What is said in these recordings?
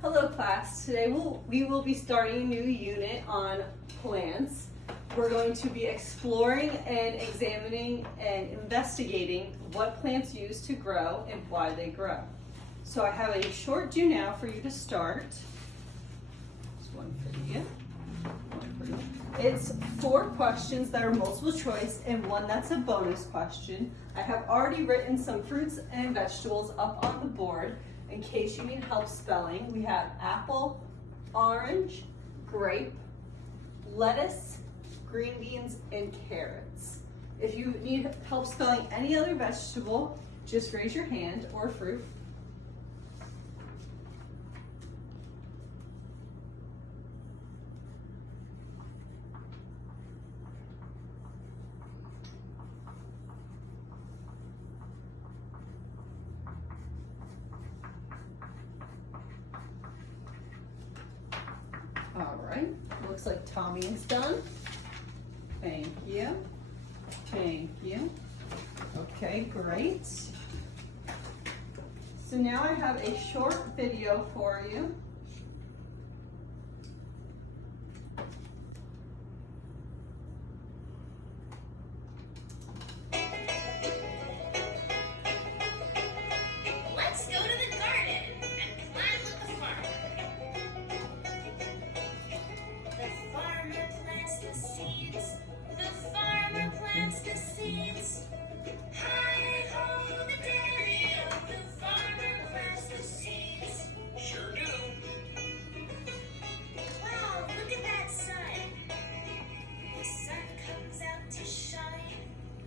Hello class, today we will be starting a new unit on plants. We're going to be exploring and examining and investigating what plants use to grow and why they grow. So I have a short do now for you to start. There's one for you, one for you. It's 4 questions that are multiple choice and 1 that's a bonus question. I have already written some fruits and vegetables up on the board. In case you need help spelling, we have apple, orange, grape, lettuce, green beans, and carrots. If you need help spelling any other vegetable, just raise your hand, or fruit. All right, looks like Tommy is done. Thank you. Thank you. Okay, great. So now I have a short video for you. Let's go to the garden and plan with the farmer. The farmer plants the seeds. The farmer plants the seeds. Hi-ho, the dairy-o, the farmer plants the seeds. Sure do. Wow, look at that sun. The sun comes out to shine.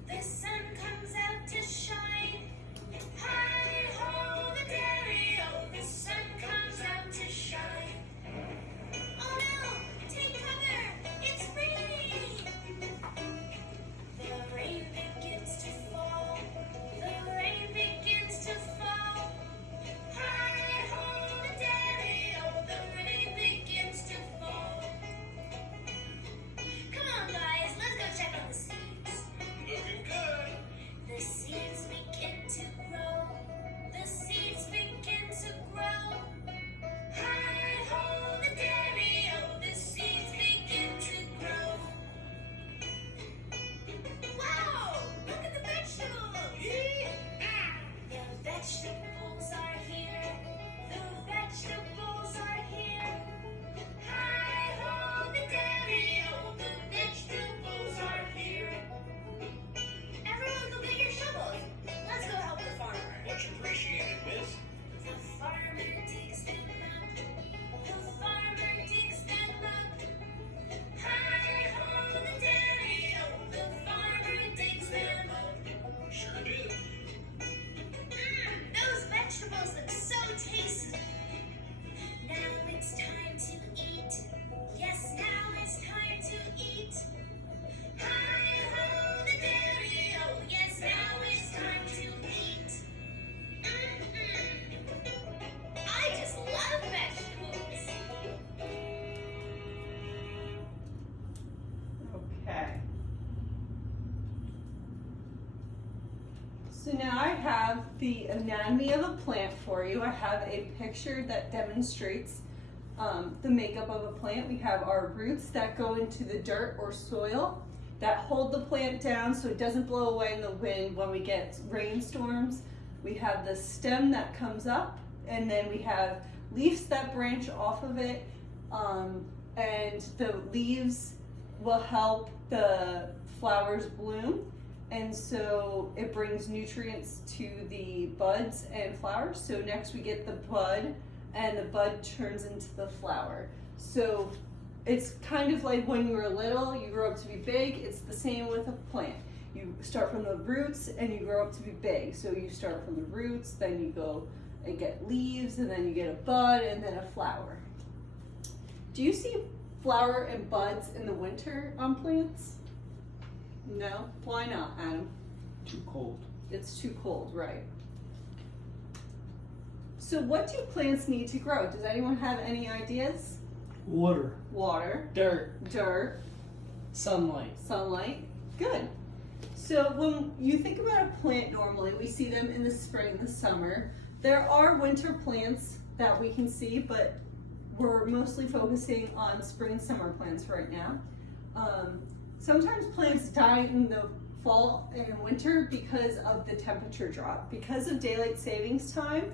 The sun comes out to shine. Hi-ho, the dairy-o, the sun comes out to shine. Oh no, take cover, it's raining. The rain begins to fall. The rain begins to fall. Hi-ho, the dairy-o, the rain begins to fall. Come on guys, let's go check on the seeds. Looking good. The seeds begin to grow. The seeds begin to grow. Hi-ho, the dairy-o, the seeds begin to grow. Wow, look at the vegetables. The vegetables are here. The vegetables are here. Hi-ho, the dairy-o, the vegetables are here. Everyone go get your shovels. Let's go help the farmer. Much appreciated, miss. The farmer digs them up. The farmer digs them up. Hi-ho, the dairy-o, the farmer digs them up. Sure do. Those vegetables look so tasty. Now it's time to eat. Yes, now it's time to eat. Hi-ho, the dairy-o, yes, now it's time to eat. I just love vegetables. Okay. So now I have the anatomy of a plant for you. I have a picture that demonstrates the makeup of a plant. We have our roots that go into the dirt or soil that hold the plant down so it doesn't blow away in the wind when we get rainstorms. We have the stem that comes up, and then we have leaves that branch off of it, and the leaves will help the flowers bloom, and so it brings nutrients to the buds and flowers. So next we get the bud, and the bud turns into the flower. So it's kind of like when you were little, you grow up to be big. It's the same with a plant. You start from the roots and you grow up to be big. So you start from the roots, then you go and get leaves, and then you get a bud, and then a flower. Do you see flower and buds in the winter on plants? No? Why not, Adam? Too cold. It's too cold, right? So what do plants need to grow? Does anyone have any ideas? Water, Water, dirt, dirt, sunlight. sunlight. Good. So when you think about a plant normally, we see them in the spring, the summer. There are winter plants that we can see, but we're mostly focusing on spring and summer plants right now. Sometimes plants die in the fall and winter because of the temperature drop. Because of daylight savings time,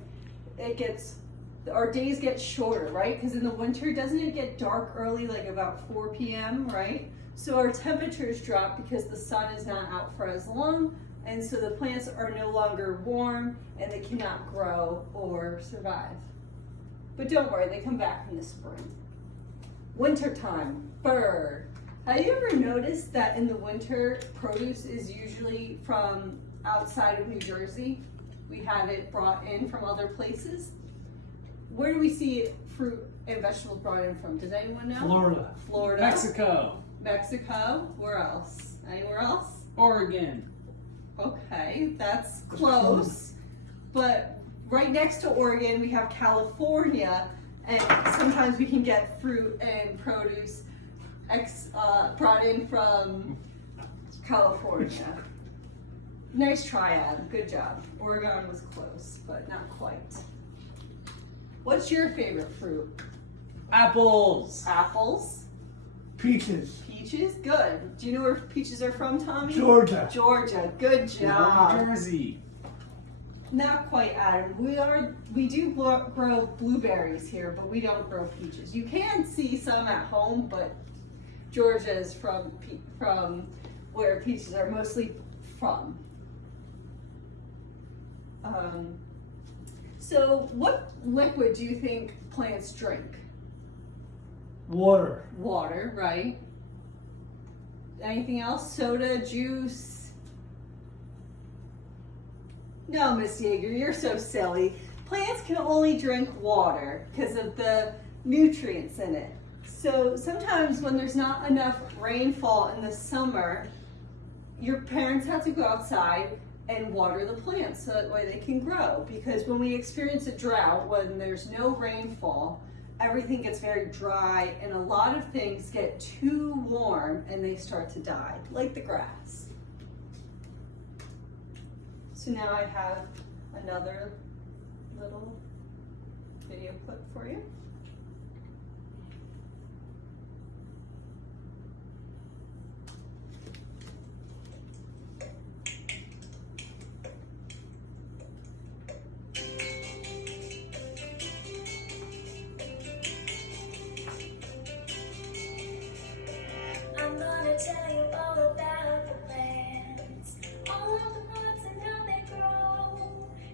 our days get shorter, right? Because in the winter, doesn't it get dark early, like about 4 p.m., right? So our temperatures drop because the sun is not out for as long, and so the plants are no longer warm and they cannot grow or survive. But don't worry, they come back in the spring. Wintertime, fir. Have you ever noticed that in the winter, produce is usually from outside of New Jersey? We have it brought in from other places. Where do we see fruit and vegetables brought in from? Does anyone know? Florida. Florida. Mexico. Mexico. Where else? Anywhere else? Oregon. Okay, that's close. But right next to Oregon, we have California, and sometimes we can get fruit and produce brought in from California. Nice try, Adam. Good job. Oregon was close, but not quite. What's your favorite fruit? Apples. Apples? Peaches. Peaches? Good. Do you know where peaches are from, Tommy? Georgia. Georgia. Good New job. Jersey. Not quite, Adam. We do grow blueberries here, but we don't grow peaches. You can see some at home, but Georgia is from where peaches are mostly from. So what liquid do you think plants drink? Water. Water, right? Anything else? Soda, juice? No, Miss Yeager, you're so silly. Plants can only drink water because of the nutrients in it. So sometimes when there's not enough rainfall in the summer, your parents have to go outside and water the plants so that way they can grow. Because when we experience a drought, when there's no rainfall, everything gets very dry and a lot of things get too warm and they start to die, like the grass. So now I have another little video clip for you. I'm gonna tell you all about the plants, all of the parts and how they grow.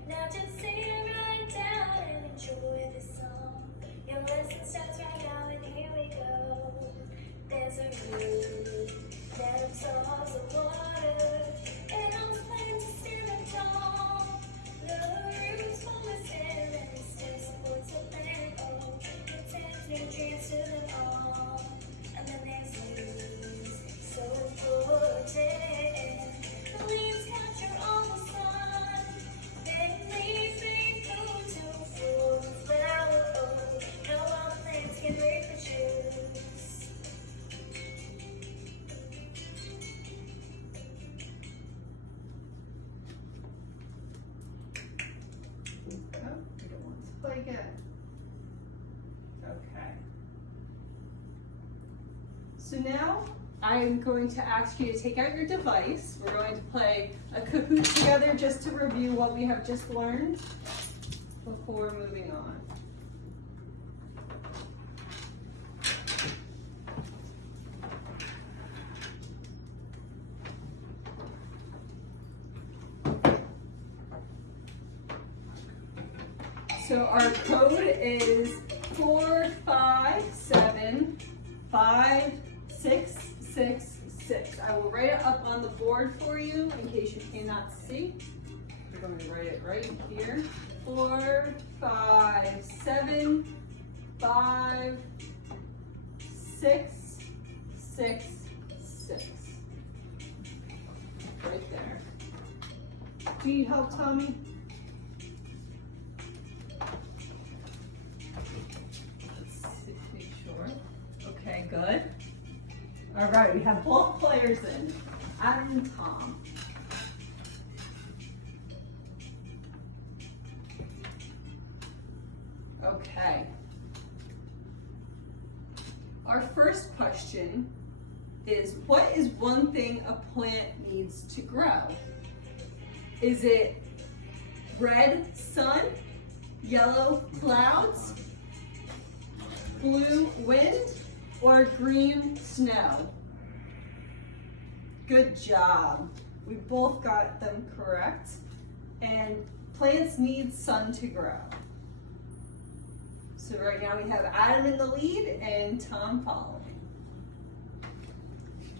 Now just sit right down and enjoy this song. Your lesson starts right now, and here we go. There's a root that absorbs the water and helps plants to stand up tall. The roots form the stem and the stem supports the plant. Oh, it sends nutrients to them all. And then there's leaves, so important. The leaves capture all the sun. Then leaves bring food to a full flower. Oh, now all the plants can reproduce. Oh, we don't want to play again. Okay. So now I'm going to ask you to take out your device. We're going to play a Kahoot together just to review what we have just learned before moving on. So our code is 4575666. I will write it up on the board for you in case you cannot see. We're going to write it right here. 4575666. Right there. Do you need help, Tommy? Make sure. Okay, good. All right, we have both players in, Adam and Tom. Okay. Our first question is, what is one thing a plant needs to grow? Is it red sun, yellow clouds, blue wind, or green snow? Good job. We both got them correct. And plants need sun to grow. So right now we have Adam in the lead and Tom following.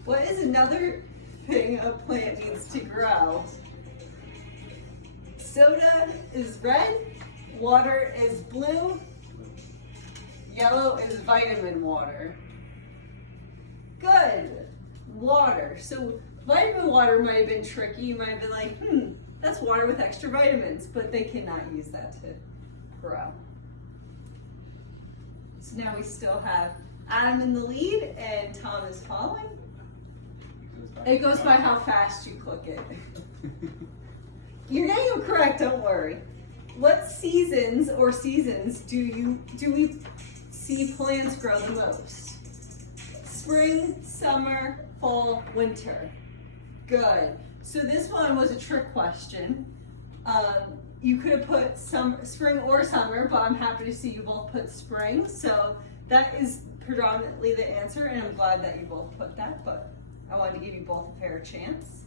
What is another thing a plant needs to grow? Soda is red, water is blue, yellow is vitamin water. Good. Water. So vitamin water might have been tricky. You might have been like, that's water with extra vitamins, but they cannot use that to grow. So now we still have Adam in the lead and Tom is following. It goes by how fast you click it. You're getting them correct, don't worry. What seasons do we see plants grow the most? Spring, summer, fall, winter. Good. So this one was a trick question. You could have put spring or summer, but I'm happy to see you both put spring. So that is predominantly the answer, and I'm glad that you both put that, but I wanted to give you both a fair chance.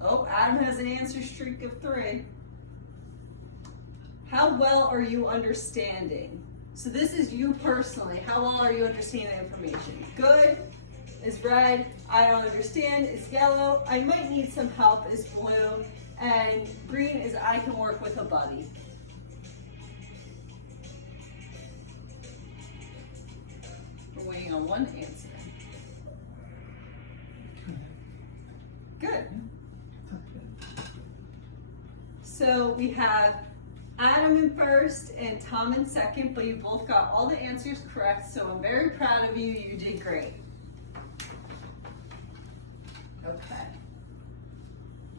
Oh, Adam has an answer streak of 3. How well are you understanding? So this is you personally. How well are you understanding the information? Good is red. I don't understand is yellow. I might need some help is blue. And green is I can work with a buddy. We're waiting on one answer. Good. So we have Adam in first and Tom in second, but you both got all the answers correct, so I'm very proud of you. You did great. Okay.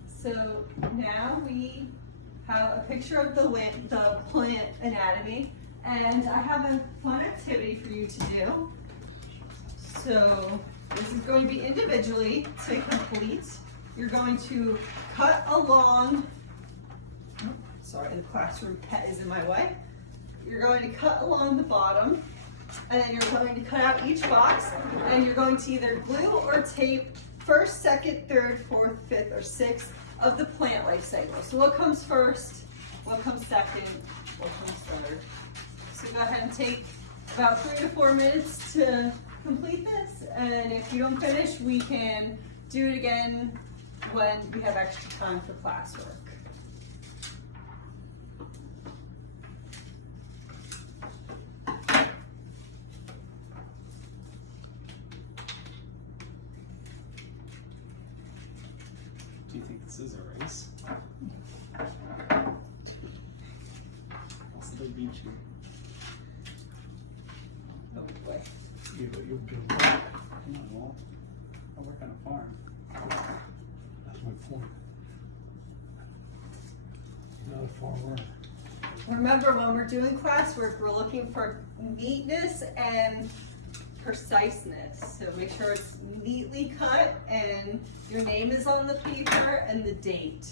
So now we have a picture of the plant anatomy, and I have a fun activity for you to do. So this is going to be individually to complete. You're going to cut along. Sorry, the classroom pet is in my way. You're going to cut along the bottom, and then you're going to cut out each box, and you're going to either glue or tape first, second, third, fourth, fifth, or sixth of the plant life cycle. So what comes first, what comes second, what comes third. So go ahead and take about 3 to 4 minutes to complete this, and if you don't finish, we can do it again when we have extra time for classwork. Do you think this is a race? I'll still beat you. Oh boy. Yeah, but you'll do that. Come on, Walt. I work on a farm. That's my point. You're not a farmer. Remember, when we're doing classwork, we're looking for neatness and preciseness. So make sure it's neatly cut and your name is on the paper and the date.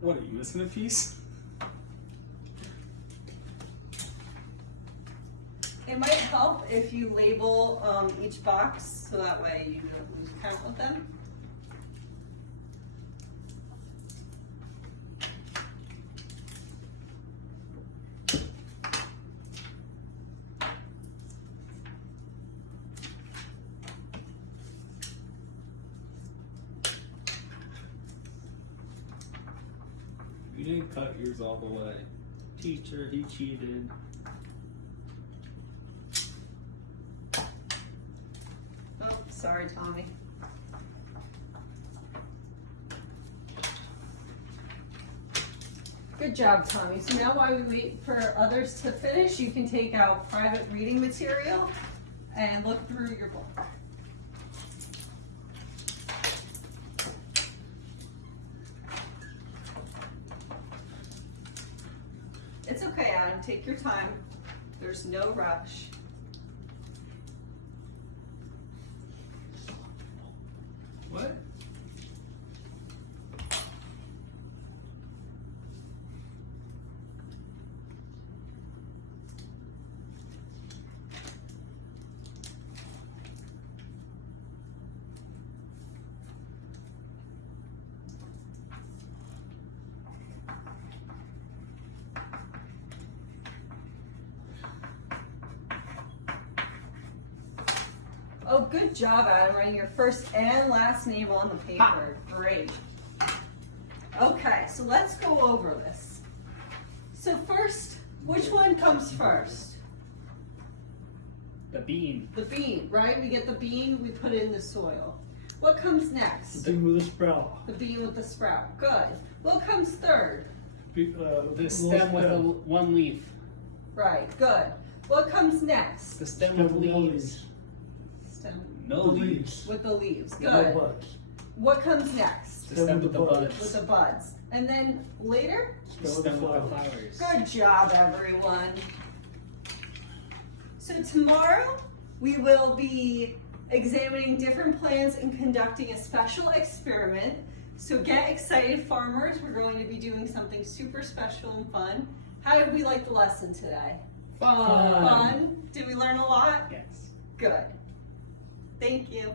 What, are you missing a piece? It might help if you label each box so that way you don't lose count with them. You didn't cut yours all the way. Teacher, he cheated. Oh, sorry, Tommy. Good job, Tommy. So now while we wait for others to finish, you can take out private reading material and look through your book. It's okay, Adam. Take your time. There's no rush. What? Oh, good job, Adam, writing your first and last name on the paper. Great. Okay, so let's go over this. So first, which one comes first? The bean. The bean, right? We get the bean, we put it in the soil. What comes The next? thing with the sprout. The bean with the sprout. Good. What comes third? The stem with a, one leaf. Right, good. What comes next? The stem with leaves. Stem No The leaves. leaves. with the leaves. No Good. buds. What comes next? The stem with the With buds. the buds. And then later? The stem with the flowers. Good job, everyone. So tomorrow we will be examining different plants and conducting a special experiment. So get excited, farmers. We're going to be doing something super special and fun. How did we like the lesson today? Fun. Fun? Did we learn a lot? Yes. Good. Thank you.